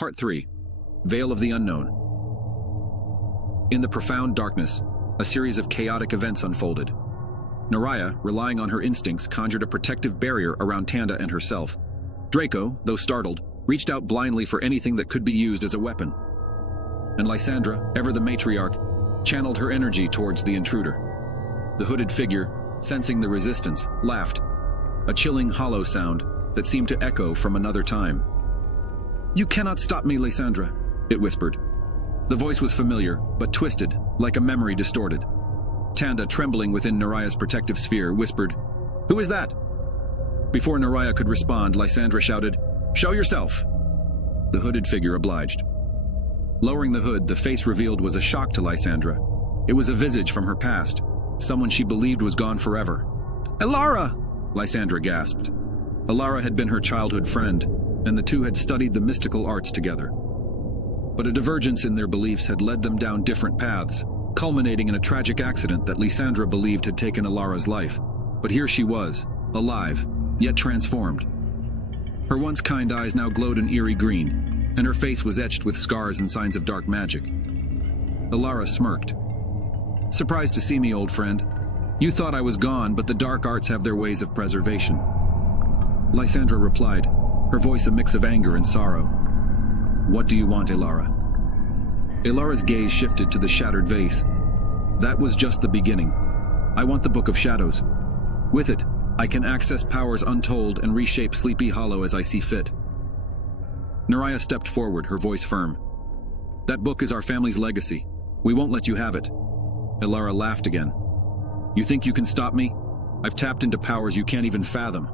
Part 3. Veil of the Unknown. In the profound darkness, a series of chaotic events unfolded. Naraya, relying on her instincts, conjured a protective barrier around Tanda and herself. Draco, though startled, reached out blindly for anything that could be used as a weapon. And Lysandra, ever the matriarch, channeled her energy towards the intruder. The hooded figure, sensing the resistance, laughed, a chilling, hollow sound that seemed to echo from another time. "You cannot stop me, Lysandra," it whispered. The voice was familiar, but twisted, like a memory distorted. Tanda, trembling within Naraya's protective sphere, whispered, "Who is that?" Before Naraya could respond, Lysandra shouted, "Show yourself!" The hooded figure obliged. Lowering the hood, the face revealed was a shock to Lysandra. It was a visage from her past, someone she believed was gone forever. "Elara!" Lysandra gasped. Elara had been her childhood friend, and the two had studied the mystical arts together. But a divergence in their beliefs had led them down different paths, culminating in a tragic accident that Lysandra believed had taken Elara's life. But here she was, alive, yet transformed. Her once kind eyes now glowed an eerie green, and her face was etched with scars and signs of dark magic. Elara smirked. "Surprised to see me, old friend. You thought I was gone, but the dark arts have their ways of preservation." Lysandra replied, her voice a mix of anger and sorrow. "What do you want, Elara?" Elara's gaze shifted to the shattered vase. "That was just the beginning. I want the Book of Shadows. With it, I can access powers untold and reshape Sleepy Hollow as I see fit." Naraya stepped forward, her voice firm. "That book is our family's legacy. We won't let you have it." Elara laughed again. "You think you can stop me? I've tapped into powers you can't even fathom."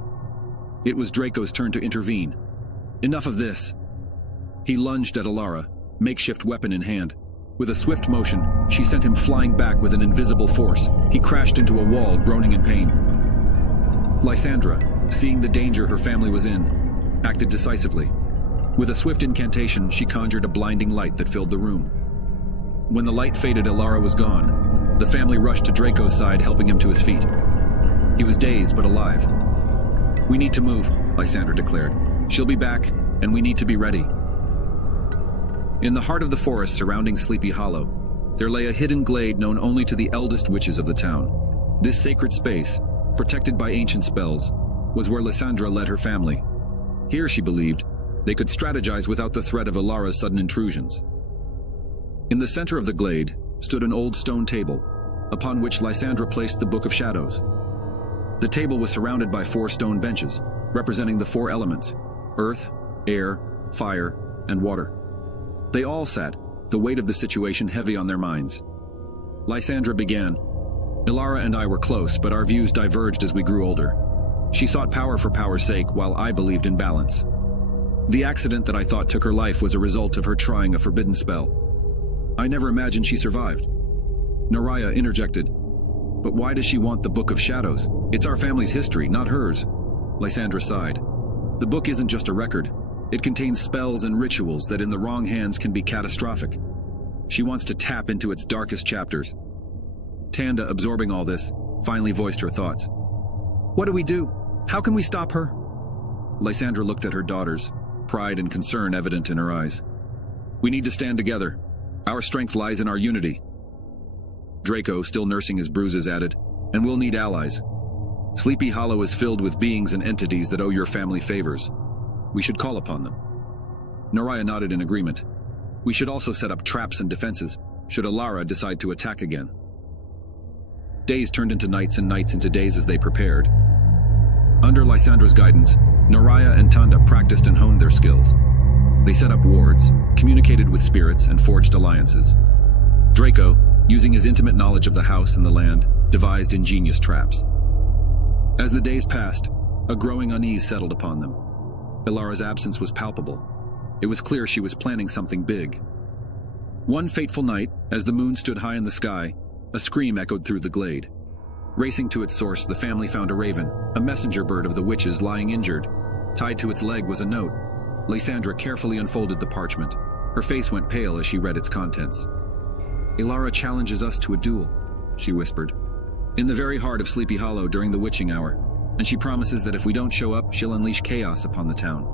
It was Draco's turn to intervene. "Enough of this." He lunged at Elara, makeshift weapon in hand. With a swift motion, she sent him flying back with an invisible force. He crashed into a wall, groaning in pain. Lysandra, seeing the danger her family was in, acted decisively. With a swift incantation, she conjured a blinding light that filled the room. When the light faded, Elara was gone. The family rushed to Draco's side, helping him to his feet. He was dazed but alive. "We need to move," Lysandra declared. "She'll be back, and we need to be ready." In the heart of the forest surrounding Sleepy Hollow, there lay a hidden glade known only to the eldest witches of the town. This sacred space, protected by ancient spells, was where Lysandra led her family. Here, she believed, they could strategize without the threat of Elara's sudden intrusions. In the center of the glade stood an old stone table, upon which Lysandra placed the Book of Shadows. The table was surrounded by 4 stone benches, representing the 4 elements: earth, air, fire, and water. They all sat, the weight of the situation heavy on their minds. Lysandra began. "Elara and I were close, but our views diverged as we grew older. She sought power for power's sake, while I believed in balance. The accident that I thought took her life was a result of her trying a forbidden spell. I never imagined she survived." Naraya interjected. "But why does she want the Book of Shadows? It's our family's history, not hers." Lysandra sighed. "The book isn't just a record. It contains spells and rituals that in the wrong hands can be catastrophic. She wants to tap into its darkest chapters." Tanda, absorbing all this, finally voiced her thoughts. "What do we do? How can we stop her?" Lysandra looked at her daughters, pride and concern evident in her eyes. "We need to stand together. Our strength lies in our unity." Draco, still nursing his bruises, added, "And we'll need allies. Sleepy Hollow is filled with beings and entities that owe your family favors. We should call upon them." Naraya nodded in agreement. "We should also set up traps and defenses, should Elara decide to attack again." Days turned into nights and nights into days as they prepared. Under Lysandra's guidance, Naraya and Tanda practiced and honed their skills. They set up wards, communicated with spirits, and forged alliances. Draco, using his intimate knowledge of the house and the land, devised ingenious traps. As the days passed, a growing unease settled upon them. Elara's absence was palpable. It was clear she was planning something big. One fateful night, as the moon stood high in the sky, a scream echoed through the glade. Racing to its source, the family found a raven, a messenger bird of the witches, lying injured. Tied to its leg was a note. Lysandra carefully unfolded the parchment. Her face went pale as she read its contents. "Elara challenges us to a duel," she whispered. "In the very heart of Sleepy Hollow during the witching hour, and she promises that if we don't show up, she'll unleash chaos upon the town."